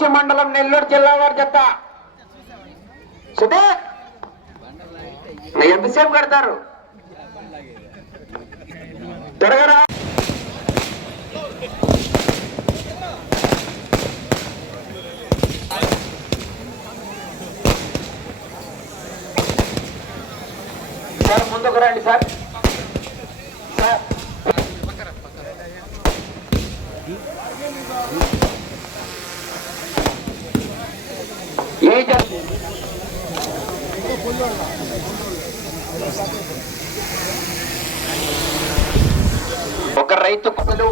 కుర్చి మండలం నెల్లూరు జిల్లా వారి జత. సుధీర్ ఎంతసేపు కడతారు? త్వరగా సార్, ముందుకు రండి సార్. సార్ ఒక రైతు కులు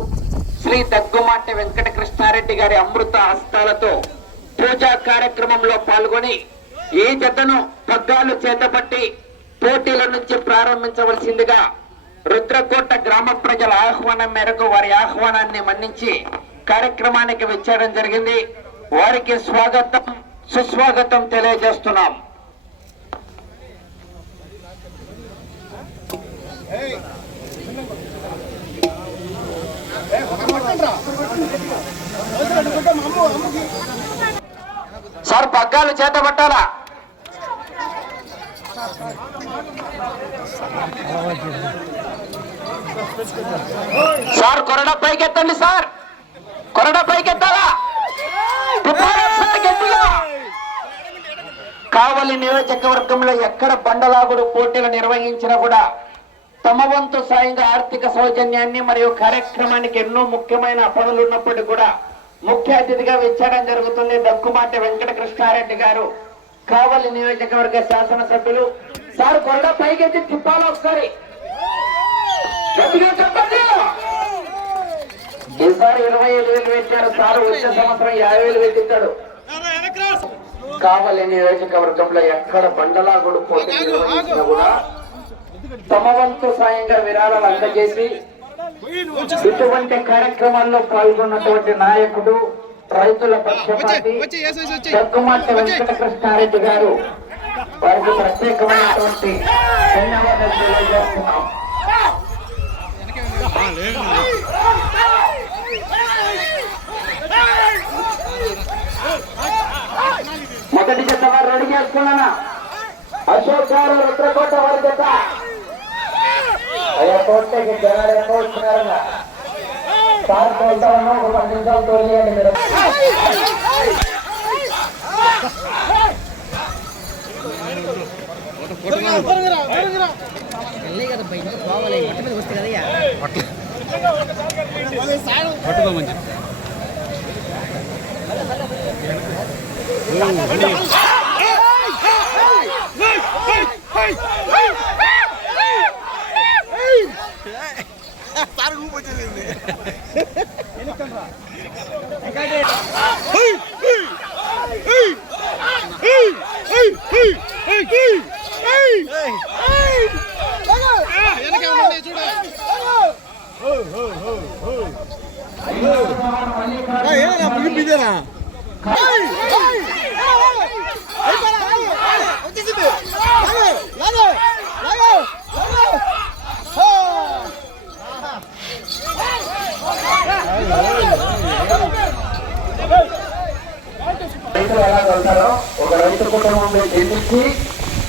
శ్రీ దగ్గుమాటి వెంకట కృష్ణారెడ్డి గారి అమృత హస్తాలతో పూజా కార్యక్రమంలో పాల్గొని ఈ జతను పగ్గాలు చేతపట్టి పోటీల నుంచి ప్రారంభించవలసిందిగా రుద్రకోట గ్రామ ప్రజల ఆహ్వానం మేరకు వారి ఆహ్వానాన్ని మన్నించి కార్యక్రమానికి విచ్చేయడం జరిగింది. వారికి స్వాగతం సుస్వాగతం తెలియజేస్తున్నాం. సార్, పగ్గాలు చేత పట్టాలా? సార్, కొరడ పైకెత్తండి. సార్, కొరడ పైకెత్తాలా? కావలి నియోజకవర్గంలో ఎక్కడ బండలాగుడు పోటీలు నిర్వహించినా కూడా తమ వంతు సాయంగా ఆర్థిక సౌజన్యాన్ని మరియు కార్యక్రమానికి ఎన్నో ముఖ్యమైన పనులు ఉన్నప్పటికీ కూడా ముఖ్య అతిథిగా విచ్చేయడం జరుగుతుంది. దగ్గుమాటి వెంకట కృష్ణారెడ్డి గారు, కావలి నియోజకవర్గ శాసనసభ్యులు. సార్, కొరడ పైకెత్తి తిప్పాలి ఒకసారి. ఈసారి 25,000 పెట్టారు సార్. వచ్చే సంవత్సరం 50,000 పెట్టించాడు. కావలి నియోజకవర్గంలో ఎక్కడ బండలాగుడు పోటీ నిర్వహించినా కూడా తమ వంతు సాయంగా విరాళాలు అందజేసి ఇటువంటి కార్యక్రమాల్లో పాల్గొన్నటువంటి నాయకుడు, రైతుల పక్షపాతి దగ్గుమాటి వెంకట కృష్ణారెడ్డి గారు, వారికి ప్రత్యేకమైనటువంటి ధన్యవాదాలు తెలియజేస్తున్నాం. మొదటి జత వారు రెడీ చేసుకున్నానా? అశోక్ గారు, రుద్రకోట వారి జత. అయ్యా, కోటకి జనాలు ఎక్కువ వచ్చినారన్నా సార్, కోల్తా ఉన్నా ఒక 10 నిమిషాలు తోలియండి మీరు. రైతులు ఎలా వెళ్తారో ఒక రైతు కుటుంబం చెందించి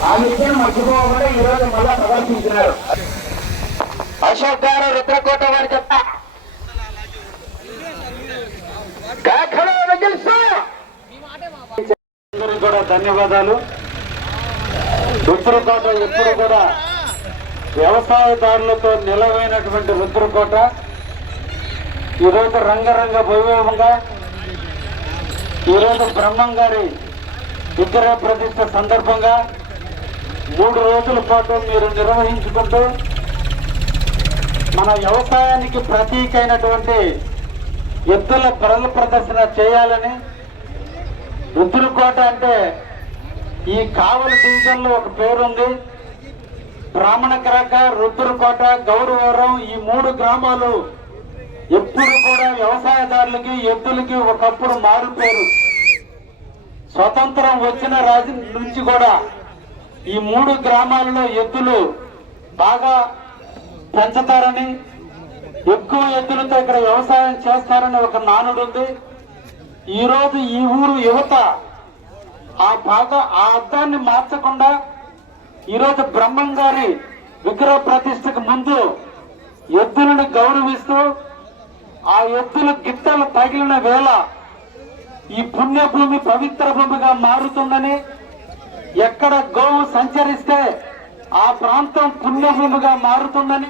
ఆ విషయం మర్చిపోకుండా ఈ రోజు మళ్ళా ప్రదర్శించినారు. అశోక్ గారు, రుద్రకోట వారి చెత్త కూడా ధన్యవాదాలు. రుద్రకోట ఎప్పుడు కూడా వ్యవసాయదారులతో నిలవైనటువంటి రుద్రకోట ఈరోజు రంగరంగ వైభవంగా ఈరోజు బ్రహ్మం గారి విగ్రహ ప్రతిష్ఠ సందర్భంగా 3 రోజుల పాటు మీరు నిర్వహించుకుంటూ మన వ్యవసాయానికి ప్రతీకైనటువంటి ఎద్దుల బరల ప్రదర్శన చేయాలని. రుద్రకోట అంటే ఈ కావలి డివిజన్ లో ఒక పేరుంది. బ్రాహ్మణకరక, రుద్రకోట, గౌరవరం ఈ 3 గ్రామాలు ఎప్పుడు కూడా వ్యవసాయదారులకి, ఎద్దులకి ఒకప్పుడు మారు పేరు. స్వతంత్రం వచ్చిన రాజు నుంచి కూడా ఈ 3 గ్రామాలలో ఎద్దులు బాగా పెంచుతారని, ఎక్కువ ఎద్దులతో ఇక్కడ వ్యవసాయం చేస్తారని ఒక నానుడు ఉంది. ఈరోజు ఈ ఊరు యువత ఆ అర్థాన్ని మార్చకుండా ఈరోజు బ్రహ్మం గారి విగ్రహ ప్రతిష్టకు ముందు ఎద్దులను గౌరవిస్తూ ఆ ఎద్దుల గిట్టలు తగిలిన వేళ ఈ పుణ్యభూమి పవిత్ర భూమిగా మారుతుందని, ఎక్కడ గోవు సంచరిస్తే ఆ ప్రాంతం పుణ్యభూమిగా మారుతుందని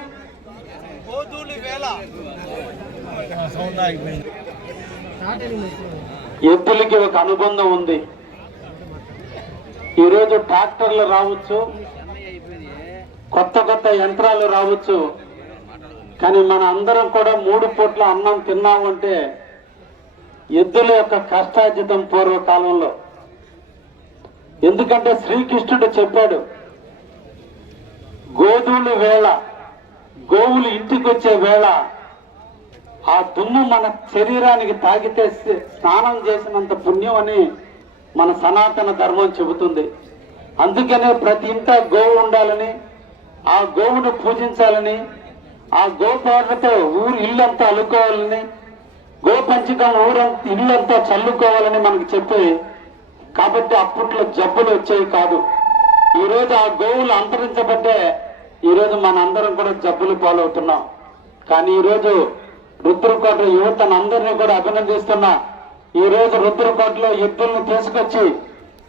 ఎద్దులకి ఒక అనుబంధం ఉంది. ఈరోజు ట్రాక్టర్లు రావచ్చు, కొత్త కొత్త యంత్రాలు రావచ్చు, కానీ మన అందరం కూడా 3 పూట్ల అన్నం తిన్నామంటే ఎద్దుల యొక్క కష్టార్జితం పూర్వకాలంలో. ఎందుకంటే శ్రీకృష్ణుడు చెప్పాడు, గోధువుల వేళ, గోవులు ఇంటికి వచ్చే వేళ ఆ దుమ్ము మన శరీరానికి తాగితే స్నానం చేసినంత పుణ్యం అని మన సనాతన ధర్మం చెబుతుంది. అందుకనే ప్రతి ఇంట గోవు ఉండాలని, ఆ గోవును పూజించాలని, ఆ గోపాటతో ఊరు ఇల్లంతా అల్లుకోవాలని, గోపంచకం ఇల్లంతా చల్లుకోవాలని మనకు చెప్పి, కాబట్టి అప్పట్లో జబ్బులు వచ్చేవి కాదు. ఈరోజు ఆ గోవులు అంతరించబట్టే ఈరోజు మనందరం కూడా జబ్బులు పాలవుతున్నాం. కానీ ఈరోజు రుద్రకోట యువతను అందరినీ కూడా అభినందిస్తున్నా. ఈరోజు రుద్రకోటలో ఎద్దులను తీసుకొచ్చి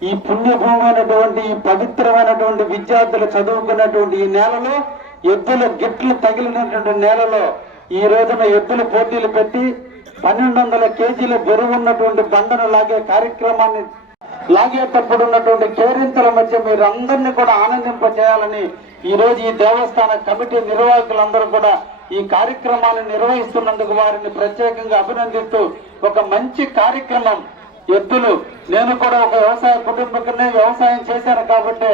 ఈ పుణ్యభూమైనటువంటి, ఈ పవిత్రమైనటువంటి విద్యార్థులు చదువుకున్నటువంటి ఈ నేలలో, ఎద్దుల గిట్లు తగిలినటువంటి నేలలో ఈ రోజున ఎద్దుల పోటీలు పెట్టి 1200 కేజీల బరువు ఉన్నటువంటి బండను లాగే కార్యక్రమాన్ని లాగేటప్పుడు ఉన్నటువంటి కేరింతల మధ్య మీరు అందరినీ కూడా ఆనందింప చేయాలని ఈ రోజు ఈ దేవస్థాన కమిటీ నిర్వాహకులందరూ కూడా ఈ కార్యక్రమాన్ని నిర్వహిస్తున్నందుకు వారిని ప్రత్యేకంగా అభినందిస్తూ, ఒక మంచి కార్యక్రమం. ఎద్దులు, నేను కూడా ఒక వ్యవసాయ కుటుంబకనే వ్యవసాయం చేశాను కాబట్టి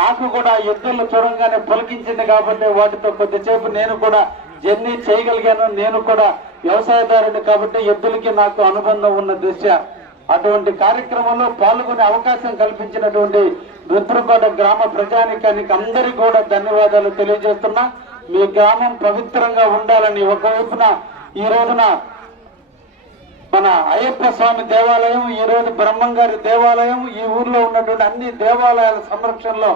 నాకు కూడా ఎద్దులు చూడంగానే పులకించింది కాబట్టి వాటితో కొద్దిసేపు నేను కూడా జర్నీ చేయగలిగాను. నేను కూడా వ్యవసాయదారుని కాబట్టి ఎద్దులకి నాకు అనుబంధం ఉన్న దృష్ట్యా అటువంటి కార్యక్రమంలో పాల్గొనే అవకాశం కల్పించినటువంటి రుద్రకోట గ్రామ ప్రజానికానికి అందరికీ కూడా ధన్యవాదాలు తెలియజేస్తున్నా. మీ గ్రామం పవిత్రంగా ఉండాలని ఒకవైపున ఈ రోజున మన అయ్యప్ప స్వామి దేవాలయం, ఈ రోజు బ్రహ్మంగారి దేవాలయం, ఈ ఊర్లో ఉన్నటువంటి అన్ని దేవాలయాల సంరక్షణలో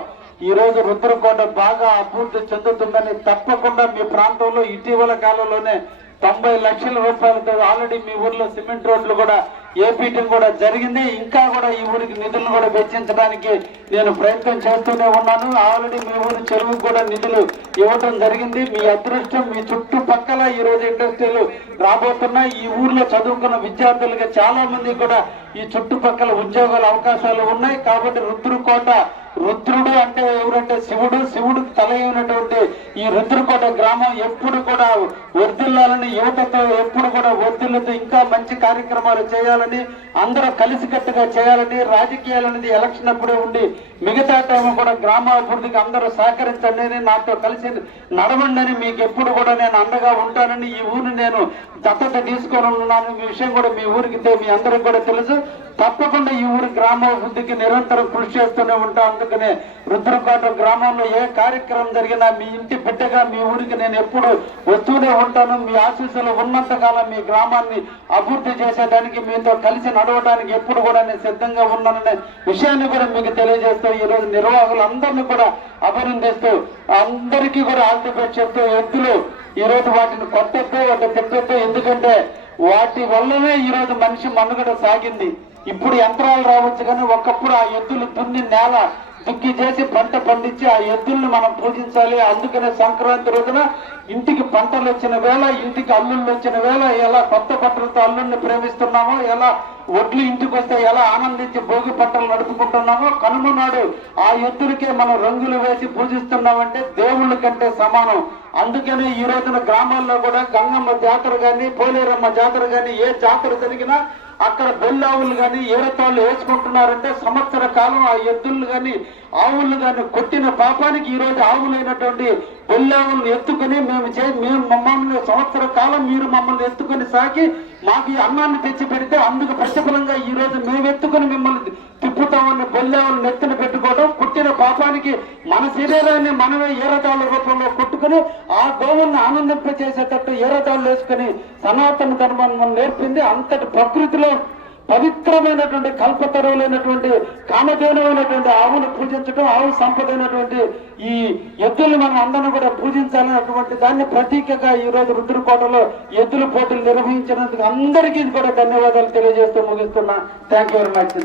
ఈ రోజు రుద్రకోట బాగా అభివృద్ధి చెందుతుందని, తప్పకుండా మీ ప్రాంతంలో ఇటీవల కాలంలోనే 90 లక్షల రూపాయలతో ఆల్రెడీ మీ ఊర్లో సిమెంట్ రోడ్లు కూడా ఏపీటీ కూడా జరిగింది. ఇంకా కూడా ఈ ఊరికి నిధులను కూడా వెచ్చించడానికి నేను ప్రయత్నం చేస్తూనే ఉన్నాను. ఆల్రెడీ మీ ఊరి చెరువుకు కూడా నిధులు ఇవ్వడం జరిగింది. మీ అదృష్టం, మీ చుట్టుపక్కల ఈ రోజు ఇండస్ట్రీలు రాబోతున్నాయి. ఈ ఊర్లో చదువుకున్న విద్యార్థులకి చాలా మంది కూడా ఈ చుట్టుపక్కల ఉద్యోగాల అవకాశాలు ఉన్నాయి. కాబట్టి రుద్రకోట, రుద్రుడు అంటే ఎవరంటే శివుడు, శివుడికి తల అయినటువంటి ఈ రుద్రకోట గ్రామం ఎప్పుడు కూడా వర్ధిల్లాలని, యువతతో ఎప్పుడు కూడా వర్ధిల్లుతూ ఇంకా మంచి కార్యక్రమాలు చేయాలని, అందరూ కలిసికట్టుగా చేయాలని, రాజకీయాలనేది ఎలక్షన్ అప్పుడే ఉండి మిగతా టైం కూడా గ్రామాభివృద్ధికి అందరూ సహకరించండి, నాతో కలిసి నడవండి అని మీకు ఎప్పుడు కూడా నేను అండగా ఉంటానని, ఈ ఊరిని నేను దత్తత తీసుకొని ఉన్నాను. ఈ విషయం కూడా మీ ఊరికి మీ అందరికి కూడా తెలుసు. తప్పకుండా ఈ ఊరి గ్రామాభివృద్ధికి నిరంతరం కృషి చేస్తూనే ఉంటాం. అందుకనే రుద్రకోట గ్రామంలో ఏ కార్యక్రమం జరిగినా మీ ఇంటి బిడ్డగా మీ ఊరికి నేను ఎప్పుడు వస్తూనే ఉంటాను. మీ ఆశీస్సులు ఉన్నంత కాలం మీ గ్రామాన్ని అభివృద్ధి చేసేదానికి, మీతో కలిసి నడవడానికి ఎప్పుడు కూడా నేను సిద్ధంగా ఉన్నాననే విషయాన్ని కూడా మీకు తెలియజేస్తూ ఈ రోజు నిర్వాహకులందరినీ కూడా అభినందిస్తూ అందరికీ కూడా ఆల్ ది బెస్ట్ చెప్తూ, ఎద్దులు ఈ రోజు వాటిని కొట్టద్దు, వాటిని తిట్టద్దు. ఎందుకంటే వాటి వల్లనే ఈ రోజు మనిషి మనుగడ సాగింది. ఇప్పుడు యంత్రాలు రావచ్చు, కానీ ఒకప్పుడు ఆ ఎద్దులు దున్ని నేల దుక్కి చేసి పంట పండించి ఆ ఎద్దుల్ని మనం పూజించాలి. అందుకనే సంక్రాంతి రోజున ఇంటికి పంటలు వచ్చిన వేళ, ఇంటికి అల్లుళ్ళు వచ్చిన వేళ ఎలా కొత్త బట్టలతో అల్లుల్ని ప్రేమిస్తున్నామో, ఎలా ఒడ్లు ఇంటికి వస్తే ఎలా ఆనందించి భోగి పంటలు నడుపుకుంటున్నామో, కనుమ నాడు ఆ ఎద్దులకే మనం రంగులు వేసి పూజిస్తున్నామంటే దేవుళ్ళ కంటే సమానం. అందుకనే ఈ రోజున గ్రామాల్లో కూడా గంగమ్మ జాతర కానీ, పోలేరమ్మ జాతర కానీ, ఏ జాతర జరిగినా అక్కడ బెల్లావులు కానీ ఏరతాళ్ళు వేసుకుంటున్నారంటే సంవత్సర కాలం ఆ ఎద్దులు కానీ ఆవులు కానీ కొట్టిన పాపానికి ఈ రోజు ఆవులైనటువంటి బెల్లావులను ఎత్తుకుని మేము మమ్మల్ని సంవత్సర కాలం మీరు మమ్మల్ని ఎత్తుకొని సాకి మాకు ఈ అన్నాన్ని తెచ్చి పెడితే అందుకు ప్రతిఫలంగా ఈ రోజు మేము ఎత్తుకుని మిమ్మల్ని తిప్పుతామని బెల్లావులను ఎత్తున పెట్టుకోవడం, కొట్టిన పాపానికి మన శరీరాన్ని మనమే ఏరతాళ్ళ రూపంలో కొట్టుకుని ఆ గోవుల్ని ఆనందింప చేసేటట్టు ఏరతాళ్ళు వేసుకుని సనాతన ధర్మాన్ని మనం నేర్పింది. అంతటి ప్రకృతిలో పవిత్రమైనటువంటి కల్పతరువులైనటువంటి కామధేనువైనటువంటి ఆవును పూజించడం, ఆవు సంపదైనటువంటి ఈ ఎద్దులు మనం అందరం కూడా పూజించాలన్నటువంటి దాన్ని ప్రతీకగా ఈ రోజు రుద్రకోటలో ఎద్దుల పోటీలు నిర్వహించినందుకు అందరికీ కూడా ధన్యవాదాలు తెలియజేస్తూ ముగిస్తున్నా. Thank you very much.